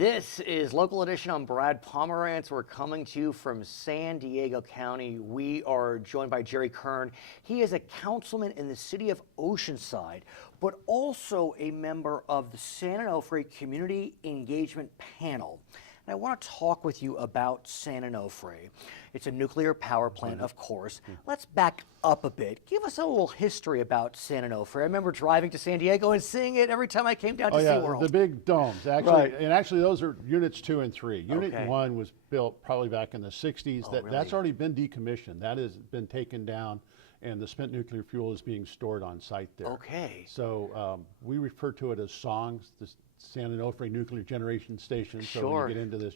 This is Local Edition. I'm Brad Pomerance. We're coming to you from San Diego County. We are joined by Jerry Kern. He is a councilman in the city of Oceanside, but also a member of the San Onofre Community Engagement Panel. And I want to talk with you about San Onofre. It's a nuclear power plant, of course. Let's back up a bit. Give us a little history about San Onofre. I remember driving to San Diego and seeing it every time I came down to SeaWorld. The big domes, actually. Right. And actually, those are units 2 and 3. Unit Okay. 1 was built probably back in the 60s. Oh, really? That's already been decommissioned. That has been taken down, and the spent nuclear fuel is being stored on site there. Okay. So we refer to it as SONGS, the San Onofre Nuclear Generation Station. So Sure. when you get into this,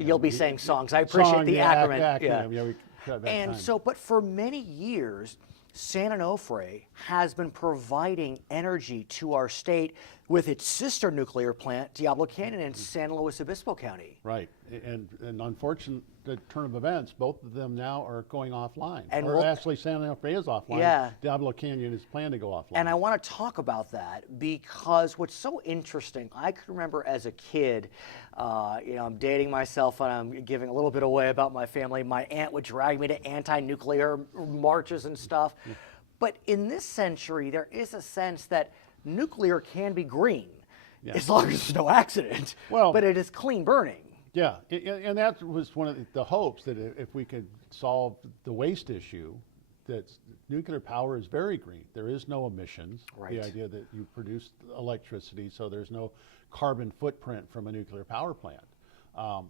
You'll be saying songs. I appreciate the acronym. Yeah, we cut back And time. so, but for many years, San Onofre has been providing energy to our state with its sister nuclear plant, Diablo Canyon, in San Luis Obispo County. Right, and unfortunate the turn of events, both of them now are going offline. And or we'll- actually, San Onofre is offline. Yeah. Diablo Canyon is planned to go offline. And I want to talk about that because what's so interesting, I can remember as a kid, I'm dating myself and I'm giving a little bit away about my family. My aunt would drag me to anti-nuclear marches and stuff. But in this century, there is a sense that nuclear can be green as long as there's no accident. Well- but it is clean burning. Yeah, and that was one of the hopes, that if we could solve the waste issue, that nuclear power is very green. There is no emissions. Right. The idea that you produce electricity, so there's no carbon footprint from a nuclear power plant.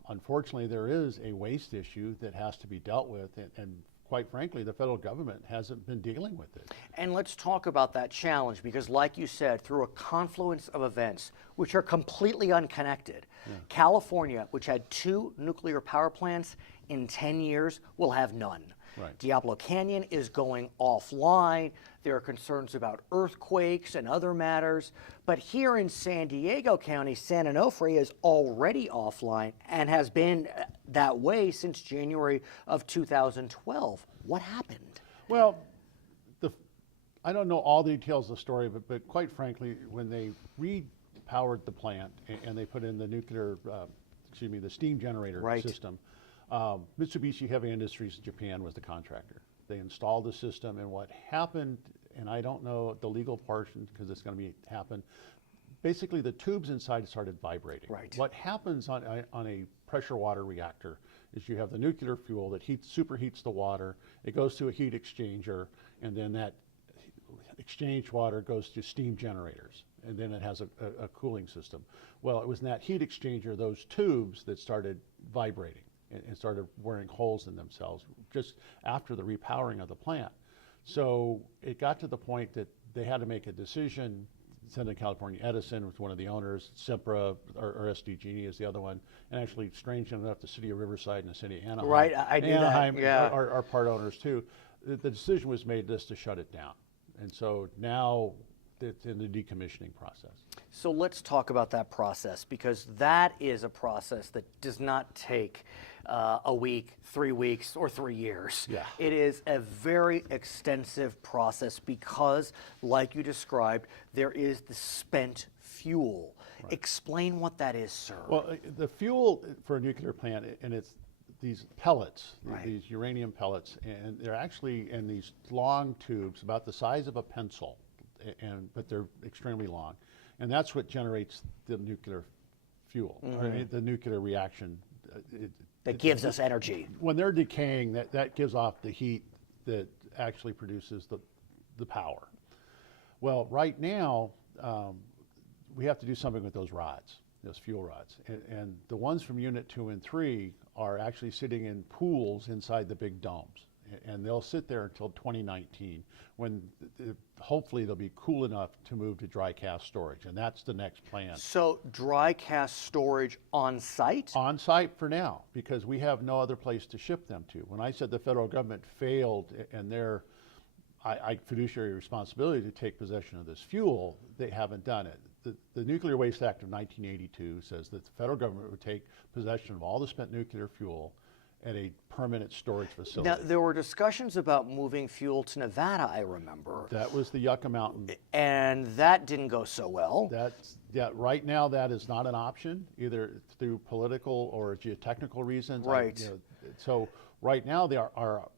Unfortunately, there is a waste issue that has to be dealt with, and quite frankly, the federal government hasn't been dealing with it. And let's talk about that challenge because, like you said, through a confluence of events which are completely unconnected, California, which had 2 nuclear power plants in 10 years, will have none. Right. Diablo Canyon is going offline. There are concerns about earthquakes and other matters. But here in San Diego County, San Onofre is already offline and has been that way since January of 2012. What happened? Well, I don't know all the details of the story, but quite frankly, when they repowered the plant and they put in the nuclear, the steam generator system, Mitsubishi Heavy Industries Japan was the contractor. They installed the system, and what happened, and I don't know the legal portion because it's going to happen, basically the tubes inside started vibrating. Right. What happens on a pressure water reactor is you have the nuclear fuel that superheats the water, it goes to a heat exchanger, and then that exchange water goes to steam generators, and then it has a cooling system. Well, it was in that heat exchanger, those tubes, that started vibrating and started wearing holes in themselves just after the repowering of the plant. So it got to the point that they had to make a decision. Southern California Edison was one of the owners, Sempra or SDG is the other one, and actually, strange enough, the city of Riverside and the city of Anaheim, Right, I knew that, Anaheim yeah. are part owners too. The decision was made just to shut it down, and so now it's in the decommissioning process. So let's talk about that process because that is a process that does not take a week, 3 weeks, or 3 years. Yeah. It is a very extensive process because, like you described, there is the spent fuel. Right. Explain what that is, sir. Well, the fuel for a nuclear plant, and it's these pellets, Right. these uranium pellets, and they're actually in these long tubes about the size of a pencil, but they're extremely long. And that's what generates the nuclear fuel, or the nuclear reaction. That gives us energy. When they're decaying, that gives off the heat that actually produces the power. Well, right now, we have to do something with those rods, those fuel rods. And the ones from Unit 2 and 3 are actually sitting in pools inside the big domes. And they'll sit there until 2019 when hopefully they'll be cool enough to move to dry cask storage, and that's the next plan. So dry cask storage on site? On site for now, because we have no other place to ship them to. When I said the federal government failed in their fiduciary responsibility to take possession of this fuel, they haven't done it. The Nuclear Waste Act of 1982 says that the federal government would take possession of all the spent nuclear fuel at a permanent storage facility. Now, there were discussions about moving fuel to Nevada, I remember. That was the Yucca Mountain. And that didn't go so well. Right now that is not an option, either through political or geotechnical reasons. Right. So right now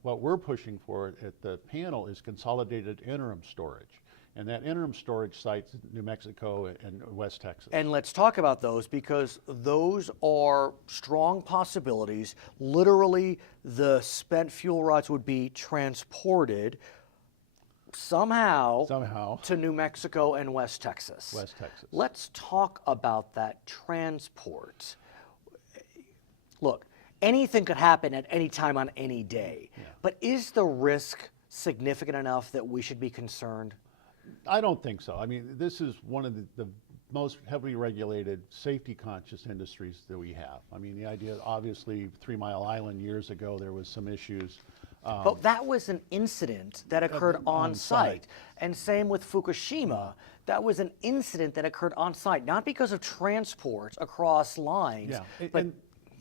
what we're pushing for at the panel is consolidated interim storage. And that interim storage site's New Mexico and West Texas. And let's talk about those, because those are strong possibilities. Literally, the spent fuel rods would be transported somehow to New Mexico and West Texas. West Texas. Let's talk about that transport. Look, anything could happen at any time on any day, but is the risk significant enough that we should be concerned? I don't think so. I mean, this is one of the most heavily regulated, safety-conscious industries that we have. I mean, the idea, obviously, 3 Mile Island years ago, there was some issues. But that was an incident that occurred on site. And same with Fukushima. That was an incident that occurred on site, not because of transport across lines, but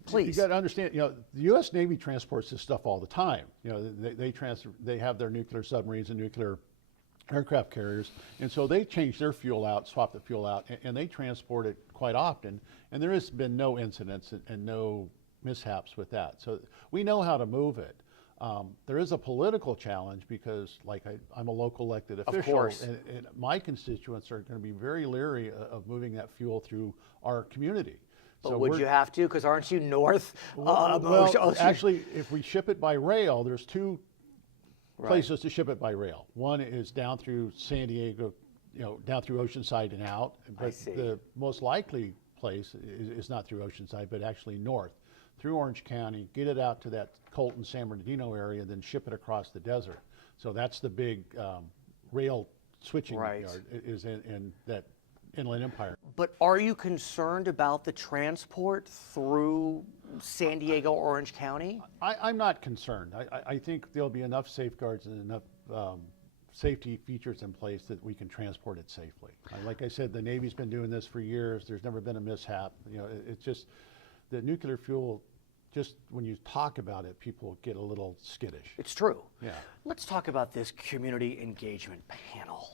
please. You got to understand, the U.S. Navy transports this stuff all the time. They have their nuclear submarines and nuclear aircraft carriers, and so they change their fuel out, swap the fuel out, and they transport it quite often, and there has been no incidents and no mishaps with that. So we know how to move it. There is a political challenge because, like, I'm a local elected official, of course. And my constituents are going to be very leery of moving that fuel through our community. But so would you have to? Because aren't you north of Ocean? Actually, if we ship it by rail, there's two places to ship it by rail. One is down through San Diego, down through Oceanside and out. But the most likely place is not through Oceanside, but actually north, through Orange County, get it out to that Colton, San Bernardino area, then ship it across the desert. So that's the big rail switching yard is in that Inland Empire. But are you concerned about the transport through San Diego, Orange County? I'm not concerned. I think there'll be enough safeguards and enough safety features in place that we can transport it safely. Like I said, the Navy's been doing this for years. There's never been a mishap. It's just the nuclear fuel. Just when you talk about it, people get a little skittish. It's true. Yeah. Let's talk about this community engagement panel.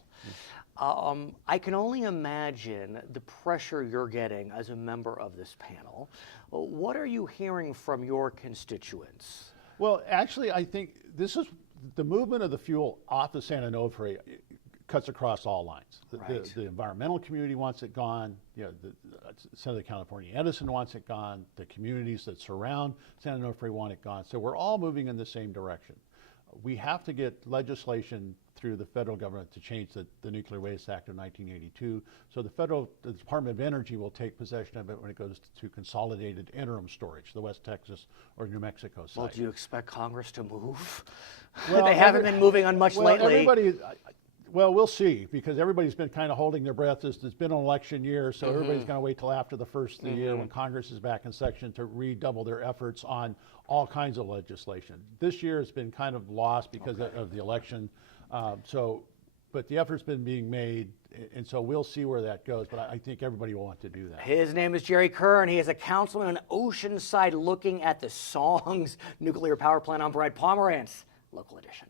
I can only imagine the pressure you're getting as a member of this panel. What are you hearing from your constituents? Well, actually, I think this is the movement of the fuel off of San Onofre cuts across all lines. The environmental community wants it gone. The Senator of California Edison wants it gone. The communities that surround San Onofre want it gone. So we're all moving in the same direction. We have to get legislation through the federal government to change the Nuclear Waste Act of 1982. So the Department of Energy will take possession of it when it goes to consolidated interim storage, the West Texas or New Mexico site. Well, do you expect Congress to move? Well, they haven't been moving on much lately. Well, we'll see, because everybody's been kind of holding their breath. It's been an election year, so everybody's going to wait till after the first of the year when Congress is back in session to redouble their efforts on all kinds of legislation. This year has been kind of lost because of the election. But the effort's been being made, and so we'll see where that goes, but I think everybody will want to do that. His name is Jerry Kern. He is a councilman in Oceanside looking at the Songs nuclear power plant. I'm Brad Pomerance, Local Edition.